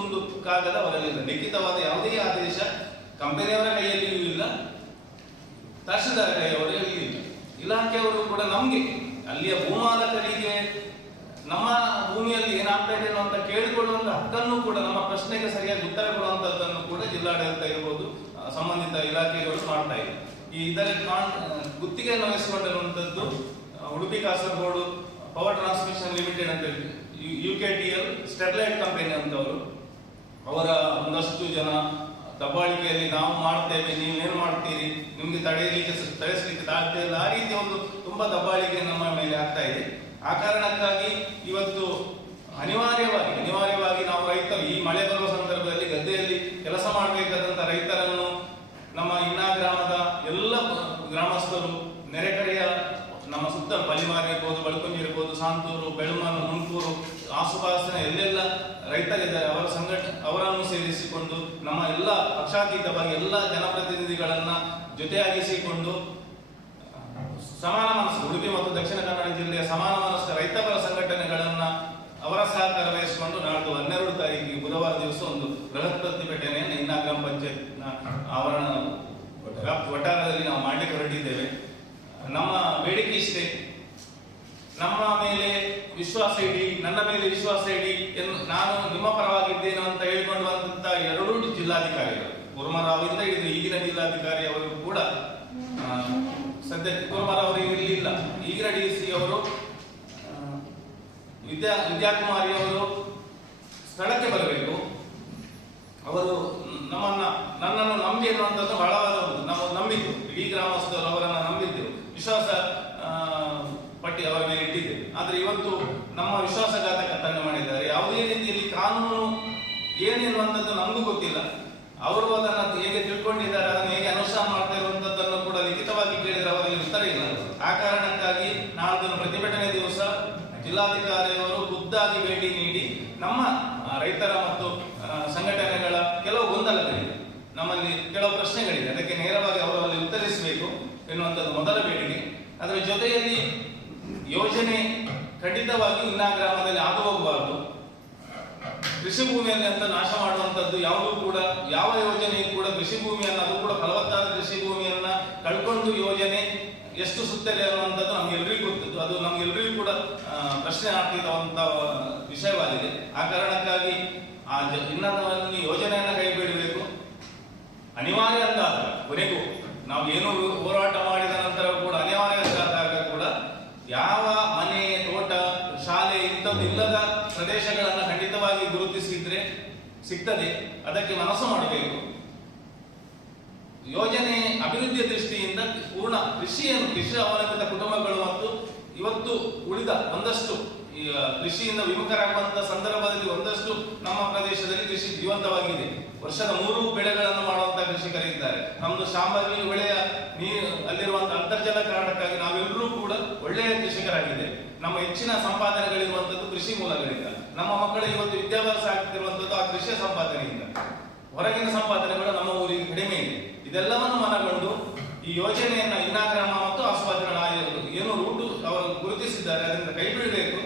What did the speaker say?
ತುಂಡು ಕಾಗದ ಅವರಲ್ಲಿ ಲಿಖಿತವಾದ ಯಾವುದೇ ಆದೇಶ ಕಂಪನಿಯವರ ಕೈಯಲ್ಲಿಯೂ ಇಲ್ಲ ತಹಶೀಲ್ದಾರ್ ಇಲ್ಲ. ಇಲಾಖೆಯವರು ಕೂಡ ನಮಗೆ ಅಲ್ಲಿಯ ಭೂಮಾಲಕರಿಗೆ ನಮ್ಮ ಭೂಮಿಯಲ್ಲಿ ಏನಾಗ್ತಾ ಇದೆ ಅಂತ ಕೇಳಿಕೊಳ್ಳುವಂತ ಹಕ್ಕನ್ನು ಕೂಡ, ನಮ್ಮ ಪ್ರಶ್ನೆಗೆ ಸರಿಯಾಗಿ ಉತ್ತರ ಕೊಡುವಂತದ್ದನ್ನು ಕೂಡ ಜಿಲ್ಲಾಡಳಿತ ಇರಬಹುದು ಸಂಬಂಧಿತ ಇಲಾಖೆಯವರು ಮಾಡ್ತಾ ಇದೆ ಈ ಇದರ ಗುತ್ತಿಗೆ ಗುತ್ತಿಗೆಯನ್ನು ವಹಿಸಿಕೊಂಡಿರುವಂತದ್ದು Udupi Kasaragod, power transmission limited ಅಂತ ಹೇಳಿ U K T L Sterlite company ಅಂತವರು. ಅವರ ಒಂದಷ್ಟು ಜನ ದಬ್ಬಾಳಿಕೆಯಲ್ಲಿ ನಾವು ಮಾಡ್ತೇವೆ, ನೀವೇನು ಮಾಡ್ತೀರಿ? ನಿಮಗೆ ತಡೆಯಲಿಕ್ಕೆ ತಡೆಸಲಿಕ್ಕೆ ಸಾಧ್ಯ ಇಲ್ಲ. ಆ ರೀತಿಯ ಒಂದು ತುಂಬ ದಬ್ಬಾಳಿಕೆ ನಮ್ಮ ಮೇಲೆ ಆಗ್ತಾ ಇದೆ. ಆ ಕಾರಣಕ್ಕಾಗಿ ಇವತ್ತು ಅನಿವಾರ್ಯವಾಗಿ ಅನಿವಾರ್ಯವಾಗಿ ನಾವು ರೈತರು, ಈ ಮಳೆ ಬರುವ ಸಂದರ್ಭದಲ್ಲಿ ಗದ್ದೆಯಲ್ಲಿ ಕೆಲಸ ಮಾಡಬೇಕಾದಂಥ ರೈತರನ್ನು ನಮ್ಮ ಇನ್ನ ಗ್ರಾಮದ ಎಲ್ಲ ಗ್ರಾಮಸ್ಥರು ನೆರೆಕಡೆಯ ನಮ್ಮ ಸುತ್ತ ಬಲಿಮಾರಿ ಇರ್ಬೋದು ಬಳ್ಕೊಂಜಿ ಇರ್ಬೋದು, ಸಾಂತೂರು, ಬೆಳಮನು ಮುನ್ಕೂರು ಆಸುಪಾಸಿನ ಎಲ್ಲೆಲ್ಲ ರೈತರಿದ್ದಾರೆ, ಅವರ ಸಂಘಟ, ಅವರನ್ನು ಸೇರಿಸಿಕೊಂಡು ನಮ್ಮ ಎಲ್ಲ ಪಕ್ಷಾತೀತವಾಗಿ ಎಲ್ಲ ಜನಪ್ರತಿನಿಧಿಗಳನ್ನ ಜೊತೆಯಾಗಿಸಿಕೊಂಡು ಸಮಾನ ಮನಸ್ಸು, ಉಡುಪಿ ಮತ್ತು ದಕ್ಷಿಣ ಕನ್ನಡ ಜಿಲ್ಲೆಯ ಸಮಾನ ಮನಸ್ಕ ರೈತಪರ ಸಂಘಟನೆಗಳನ್ನ ಅವರ ಸಹಕಾರ ವಹಿಸಿಕೊಂಡು ನಾಡ್ದು ಹನ್ನೆರಡು ತಾರೀಕಿಗೆ ಬುಧವಾರ ದಿವಸ ಒಂದು ಬೃಹತ್ ಪ್ರತಿಭಟನೆಯನ್ನು ಇನ್ನ ಗ್ರಾಮ ಪಂಚಾಯತ್ನ ಆವರಣ ವಟಾರದಲ್ಲಿ ನಾವು ಮಾಡಲಿಕ್ಕೆ ಹೊರಟಿದ್ದೇವೆ. ನಮ್ಮ ಬೇಡಿಕೆ ಇಷ್ಟೇ. ನಮ್ಮ ಮೇಲೆ ವಿಶ್ವಾಸ ಇಡಿ, ನನ್ನ ಮೇಲೆ ವಿಶ್ವಾಸ ಇಡಿ ಎಂದು ನಾನು ನಿಮ್ಮ ಪರವಾಗಿದ್ದೇನೆ ಅಂತ ಹೇಳಿಕೊಂಡು ಬಂದಂತ ಎರಡೂ ಜಿಲ್ಲಾಧಿಕಾರಿಗಳು. ಕುರ್ಮರಾವಿಂದ ಹಿಡಿದು ಈಗಿನ ಜಿಲ್ಲಾಧಿಕಾರಿ ಅವರು ಕೂಡ ಸದ್ಯ ಕುರ್ಮರಾವ್ ಅವರು ಇರಲಿಲ್ಲ ಈಗಿನ ಡಿ ಸಿ ಅವರು ವಿದ್ಯಾ, ವಿದ್ಯಾಕುಮಾರಿ ಅವರು ಸ್ಥಳಕ್ಕೆ ಬರಬೇಕು. ಅವರು ನಮ್ಮನ್ನ, ನನ್ನನ್ನು ನಂಬಿ ಅನ್ನುವಂಥದ್ದು ಬಹಳವಾದ ಒಂದು, ನಾವು ನಂಬಿದ್ದು. ಇಡೀ ಗ್ರಾಮಸ್ಥರು ಅವರನ್ನ ನಂಬಿದ್ದೆವು ವಿಶ್ವಾಸ ಆ, ಪಟ್ಟಿ ಅವರ ಮೇಲೆ ಇಟ್ಟಿದ್ದೇವೆ ಆದ್ರೆ ಇವತ್ತು ನಮ್ಮ ವಿಶ್ವಾಸಘಾತಕತನ ಮಾಡಿದ್ದಾರೆ ಯಾವುದೇ ರೀತಿಯಲ್ಲಿ ಕಾನೂನು ಏನೆನ್ನುವಂಥದ್ದು ನಮಗೂ ಗೊತ್ತಿಲ್ಲ. ಅವರು ಅದನ್ನು ಹೇಗೆ ತಿಳ್ಕೊಂಡಿದ್ದಾರೆ, ಅದನ್ನು ಹೇಗೆ ಅನುಷ್ಠಾನ ಮಾಡ್ತಾ ಇರುವಂತದ್ದನ್ನು ಕೂಡ ಲಿಖಿತವಾಗಿ ಕೇಳಿದ್ರೆ ಅವರಲ್ಲಿ ಉತ್ತರ ಇಲ್ಲ ಆ ಕಾರಣಕ್ಕಾಗಿ ನಾಳ್ದು ಪ್ರತಿಭಟನೆ ದಿವಸ ಜಿಲ್ಲಾಧಿಕಾರಿಯವರು ಖುದ್ದಾಗಿ ಭೇಟಿ ನೀಡಿ ನಮ್ಮ ರೈತರ ಮತ್ತು ಸಂಘಟನೆಗಳ ಕೆಲವು ಗೊಂದಲಗಳಿವೆ. ನಮ್ಮಲ್ಲಿ ಕೆಲವು ಪ್ರಶ್ನೆಗಳಿವೆ. ಅದಕ್ಕೆ ನೇರವಾಗಿ ಅವರಲ್ಲಿ ಉತ್ತರಿಸಬೇಕು ಎನ್ನುವಂಥದ್ದು ಮೊದಲ ಬೇಡಿಕೆ. ಅದರ ಜೊತೆಯಲ್ಲಿ ಯೋಜನೆ ಖಂಡಿತವಾಗಿ ಇನ್ನ ಗ್ರಾಮದಲ್ಲಿ ಆಗ ಹೋಗಬಾರದು. ಕೃಷಿ ಭೂಮಿಯಲ್ಲಿ ಅಂತ ನಾಶ ಮಾಡುವಂತದ್ದು ಯಾವುದೂ ಕೂಡ, ಯಾವ ಯೋಜನೆಯೂ ಕೂಡ ಕೃಷಿ ಭೂಮಿಯನ್ನ ಅದು ಕೂಡ ಫಲವತ್ತಾದ ಕೃಷಿ ಭೂಮಿಯನ್ನ ಕಳ್ಕೊಂಡು ಯೋಜನೆ ಎಷ್ಟು ಸುತ್ತದೆ ಅನ್ನುವಂಥದ್ದು ನಮ್ಗೆಲ್ರಿಗೂ ಗೊತ್ತಿತ್ತು. ಅದು ನಮ್ಗೆಲ್ರಿಗೂ ಕೂಡ ಪ್ರಶ್ನೆ ಆಗ್ತಿದ್ದ ವಿಷಯವಾಗಿದೆ. ಆ ಕಾರಣಕ್ಕಾಗಿ ಆ ಇನ್ನೊಂದು ಯೋಜನೆಯನ್ನ ಕೈ ಬಿಡಬೇಕು. ಅನಿವಾರ್ಯ ಅಂತಾದ ಕೊನೆಗೂ ನಾವು ಏನು ಹೋರಾಟ ಮಾಡಿದ ನಂತರ ಕೂಡ, ಅನಿವಾರ್ಯ ಅಂತಾದಾಗ ಕೂಡ, ಯಾವ ಮನೆ, ತೋಟ, ಶಾಲೆ ಇಂಥದ್ದು ಇಲ್ಲದ ಪ್ರದೇಶಗಳನ್ನ ಗುರುತಿಸಿದ್ರೆ ಸಿಗ್ತದೆ, ಅದಕ್ಕೆ ಮನಸ್ಸು ಮಾಡಬೇಕು. ಯೋಜನೆ ಅಭಿವೃದ್ಧಿಯ ದೃಷ್ಟಿಯಿಂದ ಪೂರ್ಣ ಕೃಷಿಯನ್ನು, ಕೃಷಿ ಅವಲಂಬಿತ ಕುಟುಂಬಗಳು ಮತ್ತು ಇವತ್ತು ಉಳಿದ ಒಂದಷ್ಟು ಕೃಷಿಯಿಂದ ವಿಮುಖರಾಗುವಂತಹ ಸಂದರ್ಭದಲ್ಲಿ ಒಂದಷ್ಟು ನಮ್ಮ ಪ್ರದೇಶದಲ್ಲಿ ಕೃಷಿ ಜೀವಂತವಾಗಿದೆ. ವರ್ಷದ ಮೂರು ಬೆಳೆಗಳನ್ನು ಮಾಡುವಂತಹ ಕೃಷಿಕರಿದ್ದಾರೆ ನಮ್ದು ಶಾಂಭವಿ ಒಳ್ಳೆಯ ನೀರು ಅಲ್ಲಿರುವಂತಹ ಅಂತರ್ಜಲ ಕಾರಣಕ್ಕಾಗಿ ನಾವೆಲ್ಲರೂ ಕೂಡ ಒಳ್ಳೆಯ ಕೃಷಿಕರಾಗಿದ್ದೇವೆ. ನಮ್ಮ ಹೆಚ್ಚಿನ ಸಂಪಾದನೆಗಳಿರುವಂತದ್ದು ಕೃಷಿ ಮೂಲಗಳಿಂದ. ನಮ್ಮ ಮಕ್ಕಳಿಗೆ ಇವತ್ತು ವಿದ್ಯಾಭ್ಯಾಸ ಆಗ್ತಿರುವಂತದ್ದು ಆ ಕೃಷಿಯ ಸಂಪಾದನೆಯಿಂದ. ಹೊರಗಿನ ಸಂಪಾದನೆಗಳು ನಮ್ಮ ಊರಿಗೆ ಕಡಿಮೆ ಇದೆ. ಇದೆಲ್ಲವನ್ನು ಮನಗೊಂಡು ಈ ಯೋಜನೆಯನ್ನ ಇನ್ನ ಗ್ರಾಮ ಮತ್ತು ಆಯೋಗ ಏನು ರೂಟು ಅವರು ಗುರುತಿಸಿದ್ದಾರೆ, ಅದರಿಂದ ಕೈ ಬಿಡಬೇಕು